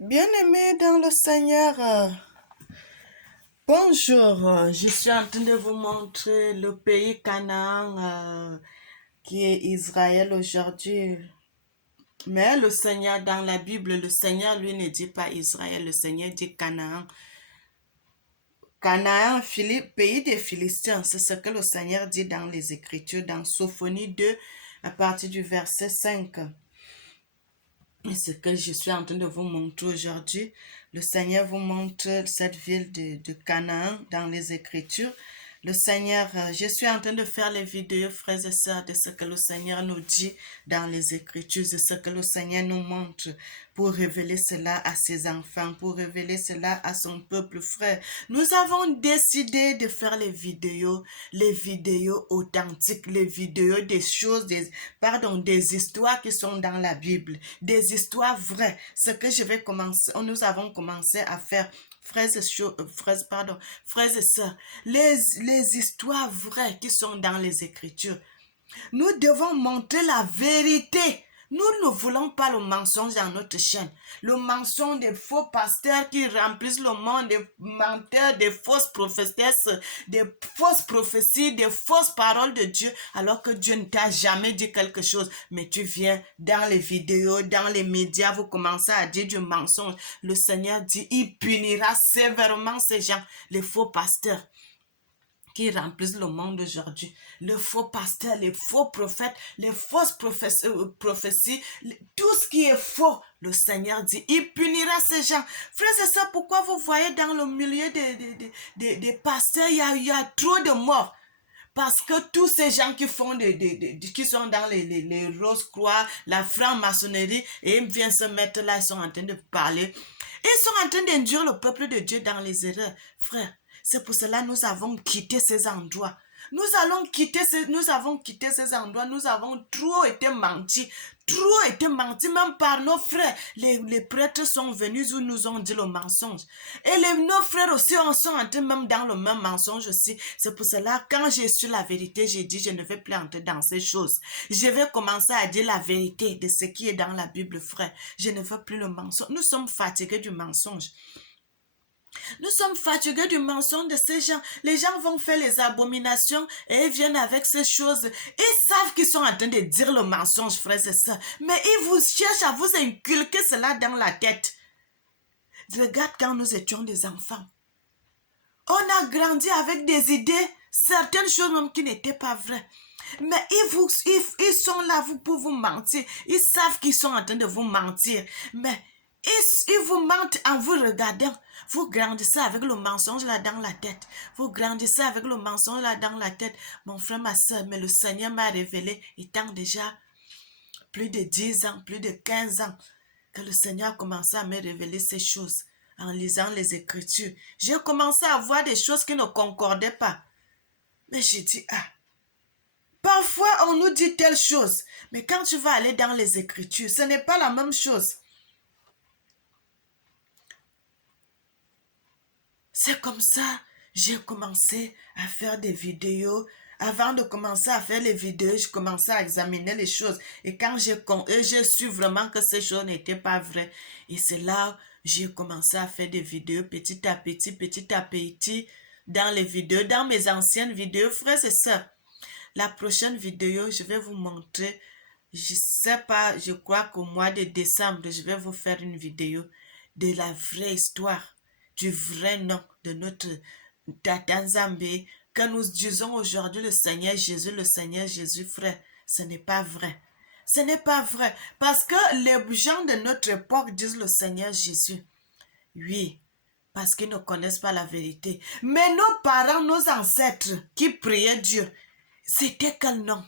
Bien-aimés dans le Seigneur, bonjour. Je suis en train de vous montrer le pays Canaan qui est Israël aujourd'hui. Mais le Seigneur, dans la Bible, le Seigneur, lui, ne dit pas Israël, le Seigneur dit Canaan. Canaan, pays des Philistins, c'est ce que le Seigneur dit dans les Écritures, dans Sophonie 2, à partir du verset 5. Et ce que je suis en train de vous montrer aujourd'hui, le Seigneur vous montre cette ville de Canaan dans les Écritures. Le Seigneur, je suis en train de faire les vidéos, frères et sœurs, de ce que le Seigneur nous dit dans les Écritures, de ce que le Seigneur nous montre pour révéler cela à ses enfants, pour révéler cela à son peuple, frère. Nous avons décidé de faire les vidéos authentiques, les vidéos des choses, des histoires qui sont dans la Bible, des histoires vraies. Ce que nous avons commencé à faire, frères et sœurs, les histoires vraies qui sont dans les Écritures. Nous devons montrer la vérité. Nous ne voulons pas le mensonge dans notre chaîne. Le mensonge des faux pasteurs qui remplissent le monde, des menteurs, des fausses prophétesses, des fausses prophéties, des fausses paroles de Dieu, alors que Dieu ne t'a jamais dit quelque chose. Mais tu viens dans les vidéos, dans les médias, vous commencez à dire du mensonge. Le Seigneur dit, il punira sévèrement ces gens, les faux pasteurs qui remplissent le monde aujourd'hui. Les faux pasteurs, les faux prophètes, les fausses prophéties, tout ce qui est faux, le Seigneur dit, il punira ces gens. Frères et sœurs, pourquoi vous voyez dans le milieu des pasteurs, il y a trop de morts? Parce que tous ces gens qui font qui sont dans les Rose-Croix, la franc-maçonnerie, et ils viennent se mettre là, ils sont en train de parler. Ils sont en train d'induire le peuple de Dieu dans les erreurs. Frère, c'est pour cela que nous avons quitté ces endroits. Nous avons quitté ces endroits. Nous avons trop été mentis. Même par nos frères. Les prêtres sont venus où nous ont dit le mensonge. Et nos frères aussi sont entrés même dans le même mensonge aussi. C'est pour cela, quand j'ai su la vérité, j'ai dit, je ne vais plus entrer dans ces choses. Je vais commencer à dire la vérité de ce qui est dans la Bible, frère. Je ne veux plus le mensonge. Nous sommes fatigués du mensonge. Nous sommes fatigués du mensonge de ces gens. Les gens vont faire les abominations et ils viennent avec ces choses. Ils savent qu'ils sont en train de dire le mensonge, frères et sœurs. Mais ils vous cherchent à vous inculquer cela dans la tête. Regarde quand nous étions des enfants. On a grandi avec des idées, certaines choses même qui n'étaient pas vraies. Mais ils sont là pour vous mentir. Ils savent qu'ils sont en train de vous mentir. Mais ils vous mentent en vous regardant. Vous grandissez avec le mensonge là dans la tête. Vous grandissez avec le mensonge là dans la tête. Mon frère, ma soeur, mais le Seigneur m'a révélé, étant déjà plus de 10 ans, plus de 15 ans, que le Seigneur a commencé à me révéler ces choses en lisant les Écritures. J'ai commencé à voir des choses qui ne concordaient pas. Mais j'ai dit, parfois on nous dit telle chose, mais quand tu vas aller dans les Écritures, ce n'est pas la même chose. C'est comme ça, j'ai commencé à faire des vidéos. Avant de commencer à faire les vidéos, je commençais à examiner les choses. Et quand j'ai su vraiment que ces choses n'étaient pas vraies, et c'est là où j'ai commencé à faire des vidéos petit à petit, dans les vidéos, dans mes anciennes vidéos, frères et sœurs. La prochaine vidéo, je vais vous montrer, je sais pas, je crois qu'au mois de décembre, je vais vous faire une vidéo de la vraie histoire, du vrai nom de notre Tata Nzambe, que nous disons aujourd'hui le Seigneur Jésus, frère. Ce n'est pas vrai. Ce n'est pas vrai. Parce que les gens de notre époque disent le Seigneur Jésus. Oui, parce qu'ils ne connaissent pas la vérité. Mais nos parents, nos ancêtres qui priaient Dieu, c'était quel nom?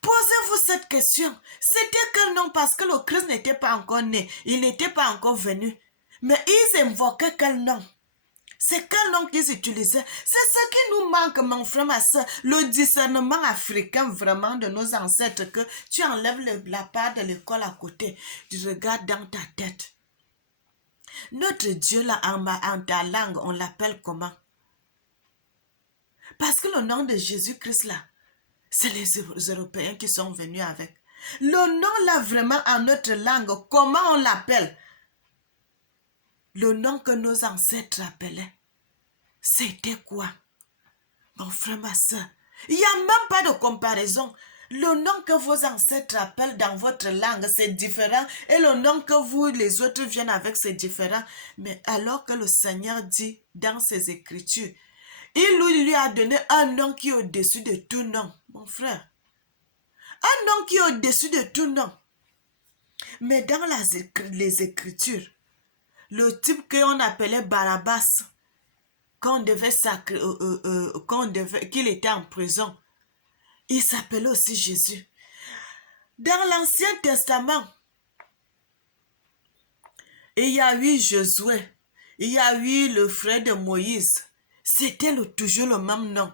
Posez-vous cette question. C'était quel nom? Parce que le Christ n'était pas encore né. Il n'était pas encore venu. Mais ils invoquaient quel nom? C'est quel nom qu'ils utilisaient? C'est ce qui nous manque, mon frère, ma soeur. Le discernement africain vraiment de nos ancêtres, que tu enlèves la part de l'école à côté. Tu regardes dans ta tête. Notre Dieu là, en ta langue, on l'appelle comment? Parce que le nom de Jésus-Christ là, c'est les Européens qui sont venus avec. Le nom là vraiment en notre langue, comment on l'appelle? Le nom que nos ancêtres appelaient, c'était quoi? Mon frère, ma soeur, il n'y a même pas de comparaison. Le nom que vos ancêtres appellent dans votre langue, c'est différent. Et le nom que vous, les autres, viennent avec, c'est différent. Mais alors que le Seigneur dit dans ses Écritures, il lui a donné un nom qui est au-dessus de tout nom, mon frère. Un nom qui est au-dessus de tout nom. Mais dans les Écritures, le type qu'on appelait Barabbas, qu'il était en prison, il s'appelait aussi Jésus. Dans l'Ancien Testament, il y a eu Josué, il y a eu le frère de Moïse. C'était toujours le même nom.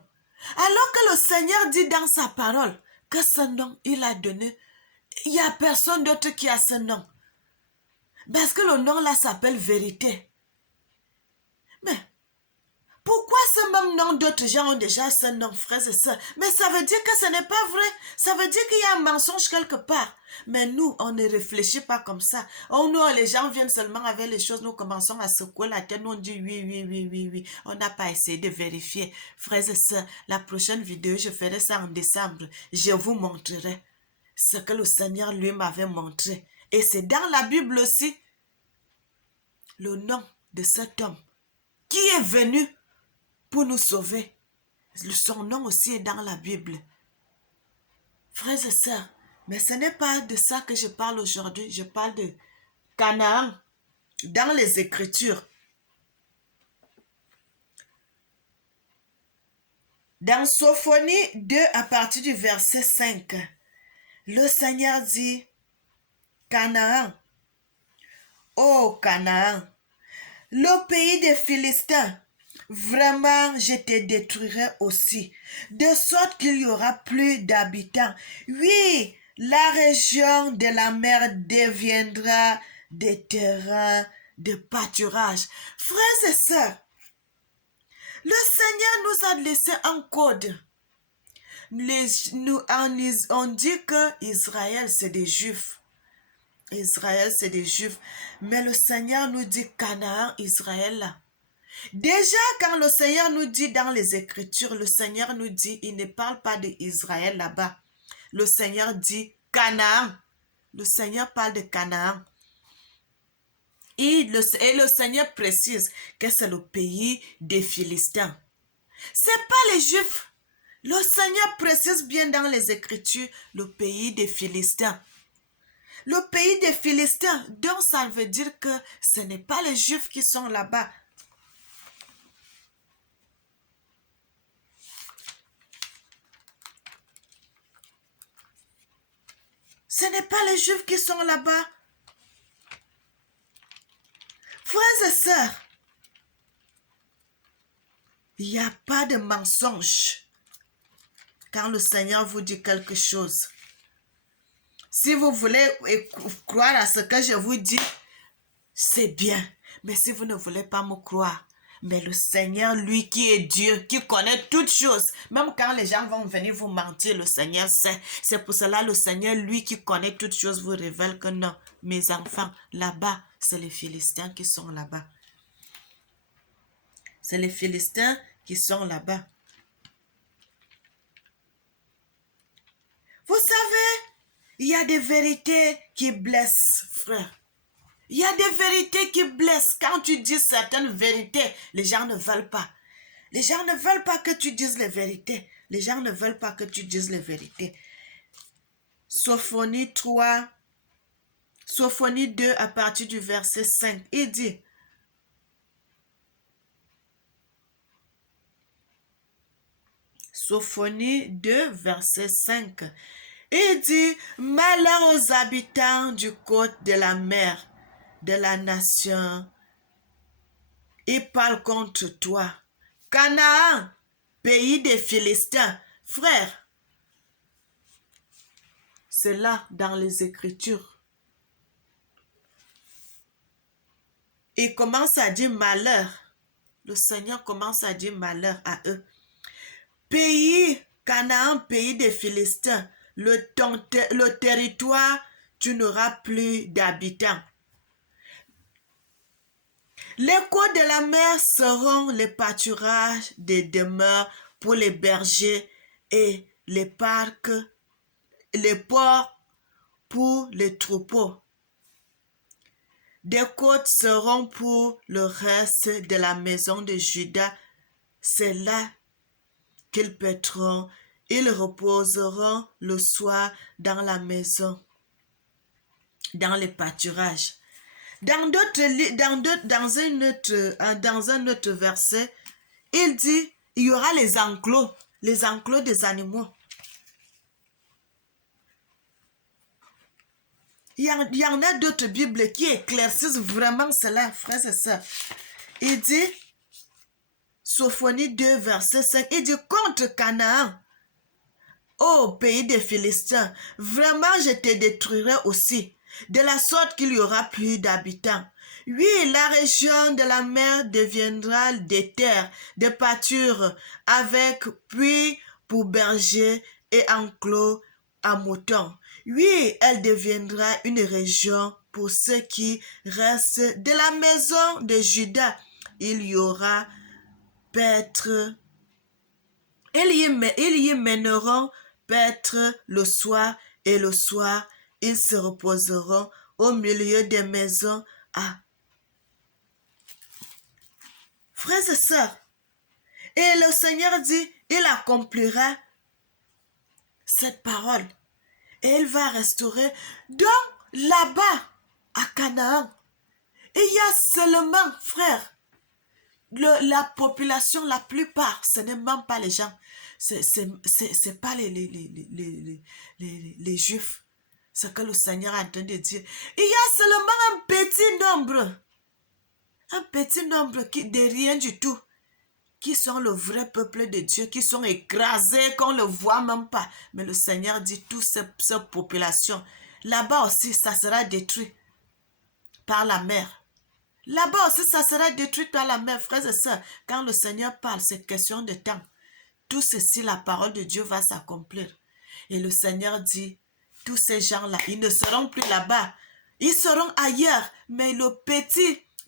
Alors que le Seigneur dit dans sa parole que ce nom, il a donné, il n'y a personne d'autre qui a ce nom. Parce que le nom là s'appelle vérité. Mais pourquoi ce même nom d'autres gens ont déjà ce nom, frères et sœurs? Mais ça veut dire que ce n'est pas vrai. Ça veut dire qu'il y a un mensonge quelque part. Mais nous, on ne réfléchit pas comme ça. Oh non, les gens viennent seulement avec les choses. Nous commençons à secouer la tête. Nous, on dit oui, oui, oui, oui, oui. On n'a pas essayé de vérifier. Frères et sœurs, la prochaine vidéo, je ferai ça en décembre. Je vous montrerai ce que le Seigneur lui m'avait montré. Et c'est dans la Bible aussi. Le nom de cet homme qui est venu pour nous sauver. Son nom aussi est dans la Bible. Frères et sœurs, mais ce n'est pas de ça que je parle aujourd'hui. Je parle de Canaan dans les Écritures. Dans Sophonie 2, à partir du verset 5, le Seigneur dit, Canaan, ô Canaan, le pays des Philistins, vraiment, je te détruirai aussi, de sorte qu'il n'y aura plus d'habitants. Oui, la région de la mer deviendra des terrains de pâturage. Frères et sœurs, le Seigneur nous a laissé un code. On dit que Israël, c'est des Juifs. Israël, c'est des Juifs. Mais le Seigneur nous dit Canaan, Israël, là. Déjà, quand le Seigneur nous dit dans les Écritures, le Seigneur nous dit, il ne parle pas d'Israël là-bas. Le Seigneur dit Canaan. Le Seigneur parle de Canaan. Et le Seigneur précise que c'est le pays des Philistins. Ce n'est pas les Juifs. Le Seigneur précise bien dans les Écritures le pays des Philistins. Le pays des Philistins, donc ça veut dire que ce n'est pas les Juifs qui sont là-bas. Ce n'est pas les Juifs qui sont là-bas. Frères et sœurs, il n'y a pas de mensonge quand le Seigneur vous dit quelque chose. Si vous voulez croire à ce que je vous dis, c'est bien. Mais si vous ne voulez pas me croire, mais le Seigneur, lui qui est Dieu, qui connaît toutes choses, même quand les gens vont venir vous mentir, le Seigneur sait. C'est pour cela le Seigneur, lui qui connaît toutes choses, vous révèle que non, mes enfants, là-bas, c'est les Philistins qui sont là-bas. C'est les Philistins qui sont là-bas. Vous savez, il y a des vérités qui blessent, frère. Il y a des vérités qui blessent. Quand tu dis certaines vérités, les gens ne veulent pas. Les gens ne veulent pas que tu dises les vérités. Les gens ne veulent pas que tu dises les vérités. Sophonie 3, Sophonie 2 à partir du verset 5, il dit, Sophonie 2, verset 5, il dit, malheur aux habitants du côte de la mer, de la nation, il parle contre toi. Canaan, pays des Philistins, frère, c'est là dans les Écritures. Il commence à dire malheur. Le Seigneur commence à dire malheur à eux. Pays, Canaan, pays des Philistins, le territoire, tu n'auras plus d'habitants. Les côtes de la mer seront les pâturages des demeures pour les bergers et les parcs, les ports pour les troupeaux. Des côtes seront pour le reste de la maison de Juda. C'est là qu'ils paîtront. Ils reposeront le soir dans la maison, dans les pâturages. Dans un autre verset, il dit, il y aura les enclos des animaux. Il y en a d'autres Bibles qui éclaircissent vraiment cela, frères et sœurs. Il dit, Sophonie 2, verset 5, il dit, contre Canaan, ô pays des Philistins, vraiment je te détruirai aussi, de la sorte qu'il y aura plus d'habitants. Oui, la région de la mer deviendra des terres, des pâtures, avec puits pour bergers et enclos à moutons. Oui, elle deviendra une région pour ceux qui restent de la maison de Juda. Il y aura paître, ils y mèneront paître le soir, et le soir, ils se reposeront au milieu des maisons. Ah, frères et sœurs, et le Seigneur dit, il accomplira cette parole. Et il va restaurer. Donc, là-bas, à Canaan, il y a seulement, frère, la population, la plupart, ce n'est même pas les gens. C'est pas les Juifs. Ce que le Seigneur est en train de dire. Il y a seulement un petit nombre. Un petit nombre de rien du tout. Qui sont le vrai peuple de Dieu, qui sont écrasés, qu'on ne le voit même pas. Mais le Seigneur dit, toute cette population, là-bas aussi, ça sera détruit par la mer. Là-bas aussi, ça sera détruit par la mer, frères et sœurs. Quand le Seigneur parle, c'est question de temps. Tout ceci, la parole de Dieu va s'accomplir. Et le Seigneur dit, tous ces gens-là, ils ne seront plus là-bas. Ils seront ailleurs, mais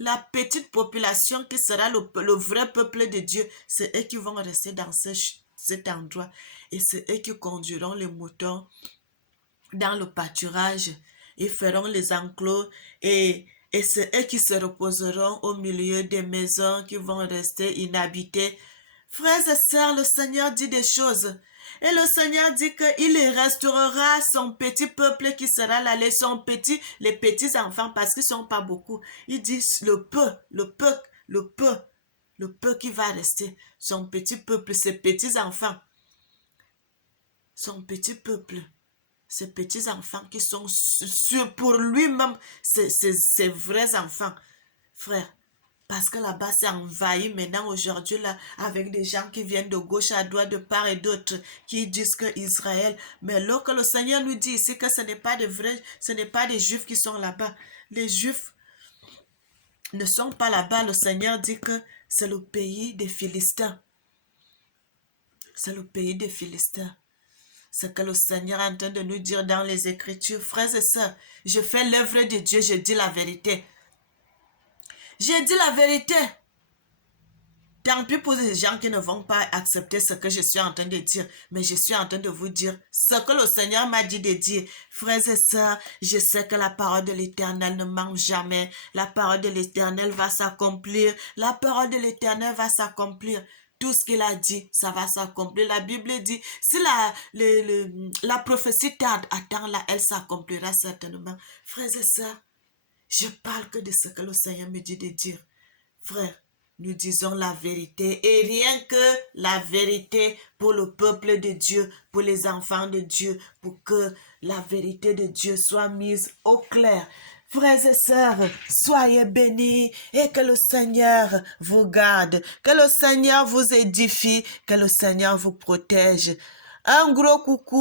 la petite population qui sera le vrai peuple de Dieu, c'est eux qui vont rester dans cet endroit. Et c'est eux qui conduiront les moutons dans le pâturage. Ils feront les enclos et c'est eux qui se reposeront au milieu des maisons qui vont rester inhabitées. Frères et sœurs, le Seigneur dit des choses. Et le Seigneur dit qu'il restaurera son petit peuple qui sera là, les petits enfants, parce qu'ils ne sont pas beaucoup. Il dit le peu qui va rester, son petit peuple, ses petits enfants. Son petit peuple, ses petits enfants qui sont pour lui-même, ses vrais enfants. Frère, parce que là-bas, c'est envahi maintenant, aujourd'hui, là, avec des gens qui viennent de gauche à droite, de part et d'autre, qui disent que Israël. Mais lorsque le Seigneur nous dit ici que ce n'est pas de vrais, ce n'est pas des Juifs qui sont là-bas. Les Juifs ne sont pas là-bas. Le Seigneur dit que c'est le pays des Philistins. C'est le pays des Philistins. Ce que le Seigneur est en train de nous dire dans les Écritures. Frères et sœurs, je fais l'œuvre de Dieu, je dis la vérité. J'ai dit la vérité. Tant pis pour les gens qui ne vont pas accepter ce que je suis en train de dire. Mais je suis en train de vous dire ce que le Seigneur m'a dit de dire. Frères et sœurs, je sais que la parole de l'Éternel ne manque jamais. La parole de l'Éternel va s'accomplir. La parole de l'Éternel va s'accomplir. Tout ce qu'il a dit, ça va s'accomplir. La Bible dit, si la prophétie tarde, attends-la, elle s'accomplira certainement. Frères et sœurs, je parle que de ce que le Seigneur me dit de dire. Frère, nous disons la vérité et rien que la vérité pour le peuple de Dieu, pour les enfants de Dieu, pour que la vérité de Dieu soit mise au clair. Frères et sœurs, soyez bénis et que le Seigneur vous garde, que le Seigneur vous édifie, que le Seigneur vous protège. Un gros coucou